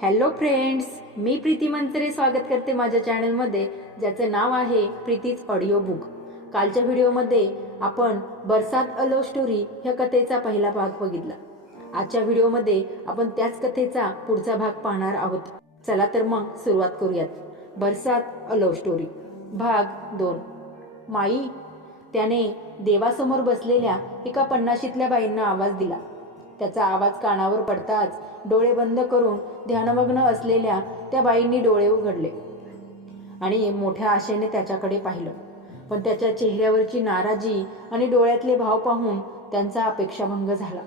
Hello friends मी प्रीती मंत्रे स्वागत करते माझ्या चॅनलमध्ये ज्याचं नाव आहे प्रीतीच ऑडिओ बुक कालच्या व्हिडिओमध्ये आपण बरसात अ स्टोरी ह्या कथेचा पहिला भाग बघितला. आजच्या व्हिडिओमध्ये आपण त्याच कथेचा पुढचा भाग पाहणार आहोत. चला तर मग सुरुवात करूयात. बरसात अ स्टोरी भाग दोन. माई त्याने देवासमोर बसलेल्या एका पन्नाशीतल्या बाईंना आवाज दिला. त्याचा आवाज कानावर पडताच डोळे बंद करून ध्यानमग्न असलेल्या त्या बाईंनी डोळे उघडले. आणि मोठ्या आशेने त्याच्याकडे पाहिलं. पण त्याच्या चेहऱ्यावरची नाराजी आणि डोळ्यातले भाव पाहून त्यांचा अपेक्षाभंग झाला.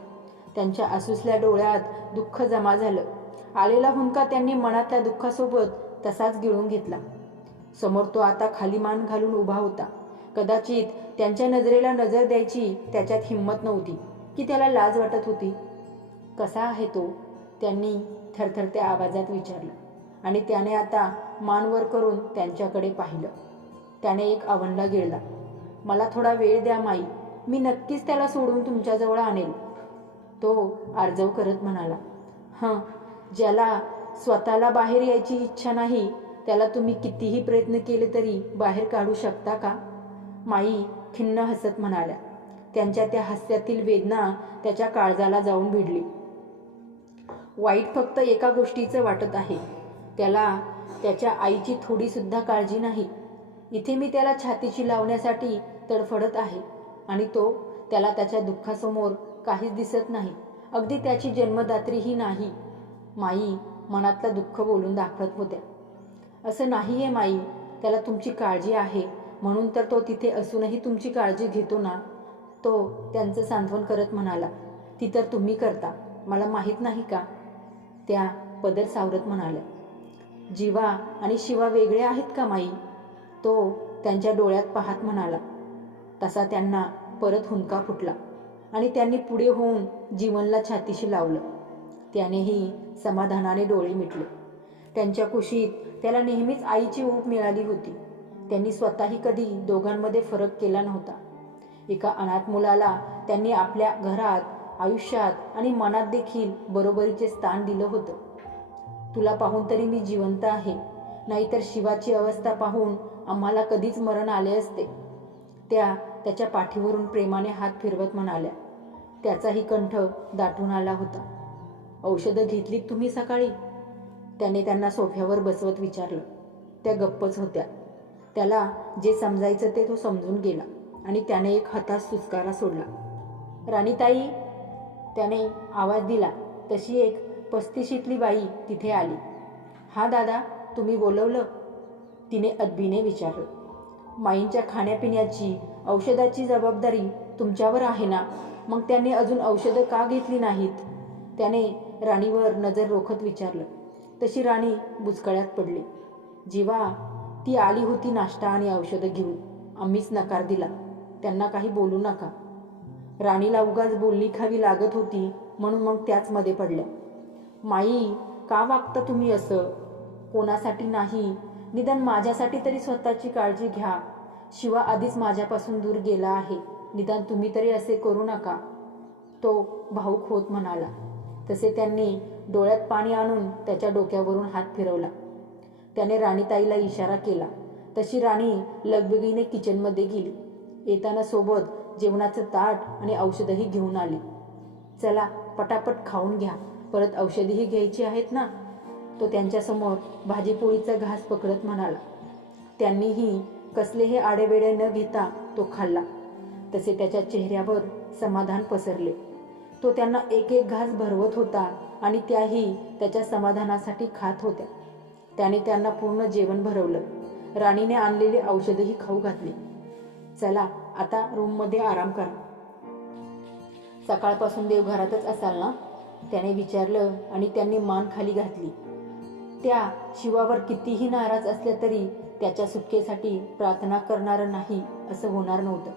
त्यांच्या आसुसल्या डोळ्यात दुःख जमा झालं. आलेला हुंका त्यांनी मनातल्या दुःखासोबत तसाच गिळून घेतला. समोर तो आता खाली मान घालून उभा होता. कदाचित त्यांच्या नजरेला नजर द्यायची त्याच्यात हिंमत नव्हती. की त्याला लाज वाटत होती. कसा आहे तो? त्यांनी थरथरत्या आवाजात विचारलं आणि त्याने आता मान वर करून त्यांच्याकडे पाहिलं. त्याने एक आवंडा गिळला. मला थोडा वेळ द्या माई. मी नक्कीच त्याला सोडून तुमच्याजवळ आणेल. तो आर्जव करत म्हणाला हं ज्याला स्वतःला बाहेर यायची इच्छा नाही त्याला तुम्ही कितीही प्रयत्न केले तरी बाहेर काढू शकता का? माई खिन्न हसत म्हणाल्या त्यांच्या त्या हास्यातील वेदना त्याच्या काळजाला जाऊन भिडली. वाईट फक्त एका गोष्टीचं वाटत आहे. त्याला त्याच्या आईची थोडीसुद्धा काळजी नाही. इथे मी त्याला छातीशी लावण्यासाठी तडफडत आहे आणि तो त्याला त्याच्या दुःखासमोर काहीच दिसत नाही. अगदी त्याची जन्मदात्रीही नाही. माई मनातलं दुःख बोलून दाखवत होत्या. असं नाही आहे माई त्याला तुमची काळजी आहे. म्हणून तर तो तिथे असूनही तुमची काळजी घेतो ना? तो त्यांचं सांत्वन करत म्हणाला ती तर तुम्ही करता मला माहीत नाही का? त्या पदर सावरत म्हणाल्या जीवा आणि शिवा वेगळे आहेत का माई? तो त्यांच्या डोळ्यात पाहत म्हणाला तसा त्यांना परत हुंका फुटला आणि त्यांनी पुढे होऊन जीवनला छातीशी लावलं. त्यानेही समाधानाने डोळे मिटले. त्यांच्या कुशीत त्याला नेहमीच आईची ऊब मिळाली होती. त्यांनी स्वतःही कधी दोघांमध्ये फरक केला नव्हता. एका अनाथ मुलाला त्यांनी आपल्या घरात आयुष्यात आणि मनात देखील बरोबरीचे स्थान दिलं होतं. तुला पाहून तरी मी जिवंत आहे. नाहीतर शिवाची अवस्था पाहून आम्हाला कधीच मरण आले असते. त्या त्याच्या पाठीवरून प्रेमाने हात फिरवत म्हणाल्या. त्याचाही कंठ दाटून आला होता. औषधं घेतलीत तुम्ही सकाळी? त्याने त्यांना सोफ्यावर बसवत विचारलं. त्या गप्पच होत्या. त्याला जे समजायचं ते तो समजून गेला. आणि त्याने एक हताश सुस्कारा सोडला. राणीताई त्याने आवाज दिला. तशी एक पस्तीशीतली बाई तिथे आली. हा दादा तुम्ही बोलवलं? तिने अदबीने विचारलं. माईंच्या खाण्यापिण्याची औषधाची जबाबदारी तुमच्यावर आहे ना? मग त्याने अजून औषधं का घेतली नाहीत? त्याने राणीवर नजर रोखत विचारलं. तशी राणी बुचकळ्यात पडली. जीवा ती आली होती नाश्ता आणि औषधं घेऊन. आम्हीच नकार दिला. त्यांना काही बोलू नका. राणीला उगाच बोलणी खावी लागत होती म्हणून मग त्याच मध्ये पडल्या माई का वागता तुम्ही असं? कोणासाठी नाही? निदान माझ्यासाठी तरी स्वतःची काळजी घ्या. शिवा आधीच माझ्यापासून दूर गेला आहे. निदान तुम्ही तरी असे करू नका. तो भाऊक होत म्हणाला. तसे त्यांनी डोळ्यात पाणी आणून त्याच्या डोक्यावरून हात फिरवला. त्याने राणीताईला इशारा केला. तशी राणी लगबगीने किचनमध्ये गेली. येताना सोबत जेवणाचं ताट आणि औषधही घेऊन आली. चला पटापट खाऊन घ्या. परत औषधीही घ्यायची आहेत ना? तो त्यांच्यासमोर भाजीपोळीचा घास पकडत म्हणाला. त्यांनीही कसलेही आडेवेडे न घेता तो खाल्ला. तसे त्याच्या चेहऱ्यावर समाधान पसरले. तो त्यांना एक एक घास भरवत होता आणि त्याही त्याच्या समाधानासाठी खात होत्या. त्याने त्यांना पूर्ण जेवण भरवलं. राणीने आणलेली औषधही खाऊ घातली. चला आता रूममध्ये आराम करा. सकाळपासून देव घरातच असाल ना? त्याने विचारलं आणि त्यांनी मान खाली घातली. त्या शिवावर कितीही नाराज असल्या तरी त्याच्या सुटकेसाठी प्रार्थना करणारं नाही असं होणार नव्हतं.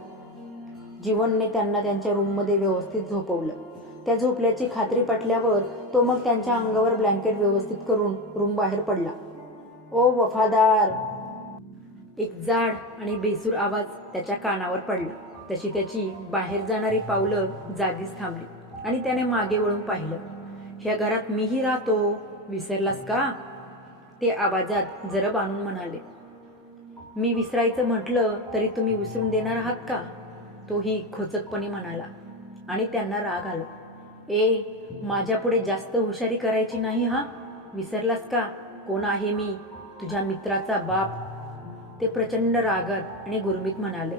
जीवनने त्यांना त्यांच्या रूममध्ये व्यवस्थित झोपवलं. त्या झोपल्याची खात्री पटल्यावर तो मग त्यांच्या अंगावर ब्लँकेट व्यवस्थित करून रूम बाहेर पडला. ओ वफादार! एक जाड आणि बेसूर आवाज त्याच्या कानावर पडला. तशी त्याची बाहेर जाणारी पावलं जागीच थांबली आणि त्याने मागे वळून पाहिलं. ह्या घरात मीही राहतो. विसरलास का? ते आवाजात जरब आणून म्हणाले. मी विसरायचं म्हटलं तरी तुम्ही विसरून देणार आहात का? तोही खोचकपणे म्हणाला. आणि त्यांना राग आला. ए माझ्यापुढे जास्त हुशारी करायची नाही हा? विसरलास का? कोण आहे मी? तुझ्या मित्राचा बाप ते प्रचंड रागात आणि गुरमीत म्हणाले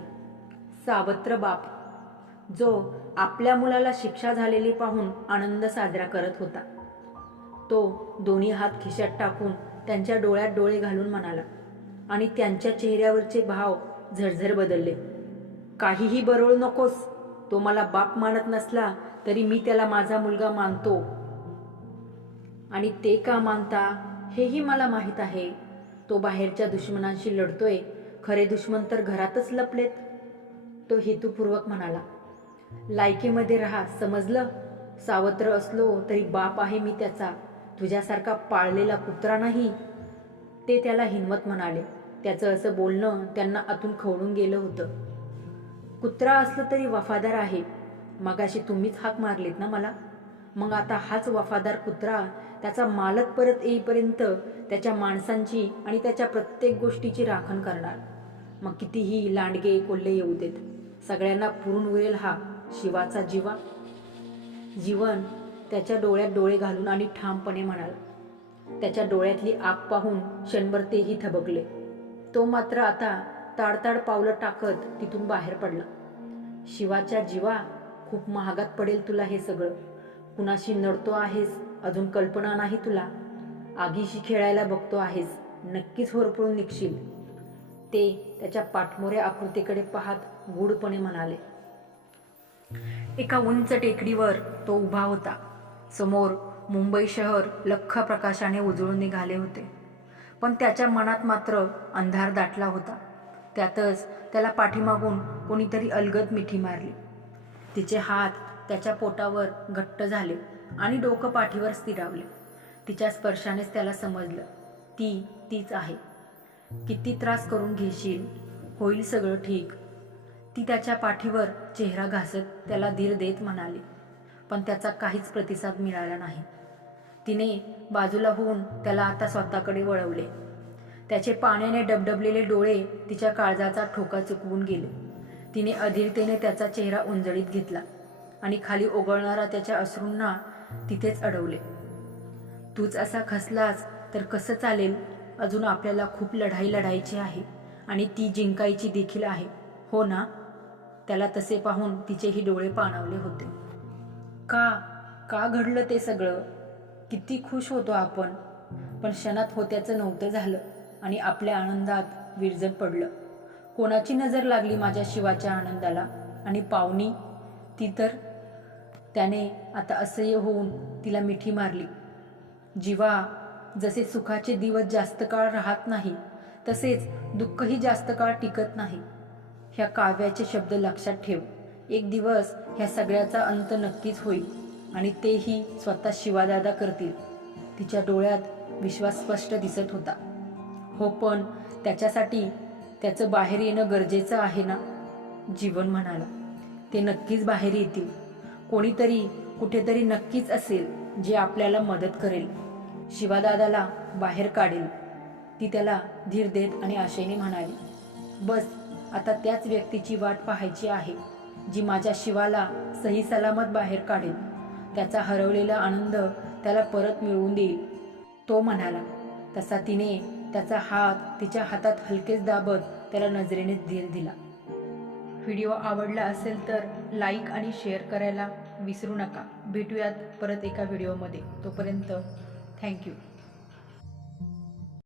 सावत्र बाप जो आपल्या मुलाला शिक्षा झालेली पाहून आनंद साजरा करत होता तो दोन्ही हात खिशात टाकून त्यांच्या डोळ्यात डोळे घालून म्हणाला आणि त्यांच्या चेहऱ्यावरचे भाव झरझर बदलले. काहीही बरळू नकोस तो मला बाप मानत नसला तरी मी त्याला माझा मुलगा मानतो. आणि ते का मानता हेही मला माहीत आहे. तो बाहेरच्या दुश्मनांशी लढतोय. खरे दुश्मन तर घरातच लपलेत. तो हेतुपूर्वक म्हणाला लायकीमध्ये राहा समजलं? सावत्र असलो तरी बाप आहे मी त्याचा. तुझ्यासारखा पाळलेला कुत्रा नाही. ते त्याला हिंमत म्हणाले. त्याचं असं बोलणं त्यांना आतून खवळून गेलं होतं. कुत्रा असलं तरी वफादार आहे. मगाशी तुम्हीच हाक मारलीत ना मला? मग आता हाच वफादार कुत्रा त्याचा मालक परत येईपर्यंत त्याच्या माणसांची आणि त्याच्या प्रत्येक गोष्टीची राखण करणार. मग कितीही लांडगे कोल्हे येऊ देत सगळ्यांना पुरून उरेल हा शिवाचा जीवा. जीवन त्याच्या डोळ्यात डोळे घालून आणि ठामपणे म्हणाल त्याच्या डोळ्यातली आग पाहून क्षणभर तेही थबकले. तो मात्र आता ताडताड पावलं टाकत तिथून बाहेर पडला. शिवाच्या जीवा खूप महागात पडेल तुला हे सगळं. कुणाशी नडतो आहेस? अजून कल्पना नाही तुला? आगीशी खेळायला बघतो आहेस. नक्कीच होरपळून निघशील. ते त्याच्या पाठमोऱ्या आकृतीकडे पाहत गूढपणे म्हणाले. एका उंच टेकडीवर तो उभा होता. समोर मुंबई शहर लख्ख प्रकाशाने उजळून निघाले होते. पण त्याच्या मनात मात्र अंधार दाटला होता. त्यातच त्याला पाठीमागून कोणीतरी अलगद मिठी मारली. तिचे हात त्याच्या पोटावर घट्ट झाले आणि डोकं पाठीवर स्थिरावले. तिच्या स्पर्शानेच त्याला समजलं ती तीच आहे. किती त्रास करून घेशील? होईल सगळं ठीक. ती त्याच्या पाठीवर चेहरा घासत त्याला धीर देत म्हणाली पण त्याचा काहीच प्रतिसाद मिळाला नाही. तिने बाजूला होऊन त्याला आता स्वतःकडे वळवले. त्याचे पाण्याने डबडबलेले डोळे तिच्या काळजाचा ठोका चुकवून गेले. तिने अधीरतेने त्याचा चेहरा उंजळीत घेतला. आणि खाली ओघळणारा त्याच्या अश्रूंना तिथेच अडवले. तूच असा खसलास तर कसं चालेल? अजून आपल्याला खूप लढाई लढायची आहे आणि ती जिंकायची देखील आहे. हो ना? त्याला तसे पाहून तिचेही डोळे पाणावले होते. का? का घडलं ते सगळं? किती खुश होतो आपण. पण क्षणात होत्याचं नव्हतं झालं आणि आपल्या आनंदात विरजन पडलं. कोणाची नजर लागली माझ्या शिवाच्या आनंदाला? आणि पाहुणी? ती तर त्याने आता असह्य होऊन तिला मिठी मारली. जीवा जसे सुखाचे दिवस जास्त काळ राहत नाही तसेच दुःखही जास्त काळ टिकत नाही. ह्या काव्याचे शब्द लक्षात ठेव. एक दिवस ह्या सगळ्याचा अंत नक्कीच होईल आणि तेही स्वतः शिवादादा करतील. तिच्या डोळ्यात विश्वास स्पष्ट दिसत होता. हो पण त्याच्यासाठी त्याचं बाहेर येणं गरजेचं आहे ना? जीवन म्हणाला. ते नक्कीच बाहेर येतील. कोणीतरी कुठेतरी नक्कीच असेल जे आपल्याला मदत करेल. शिवादादाला बाहेर काढेल. ती त्याला धीर देत आणि आशेने म्हणाली बस आता त्याच व्यक्तीची वाट पाहायची आहे जी माझ्या शिवाला सही सलामत बाहेर काढेल. त्याचा हरवलेला आनंद त्याला परत मिळवून देईल. तो म्हणाला तसा तिने त्याचा हात तिच्या हातात हलकेच दाबत त्याला नजरेने धीर दिला. व्हिडिओ आवडला असेल तर लाईक आणि शेअर करायला विसरू नका. भेटूयात परत एका व्हिडिओमध्ये. तोपर्यंत थँक्यू.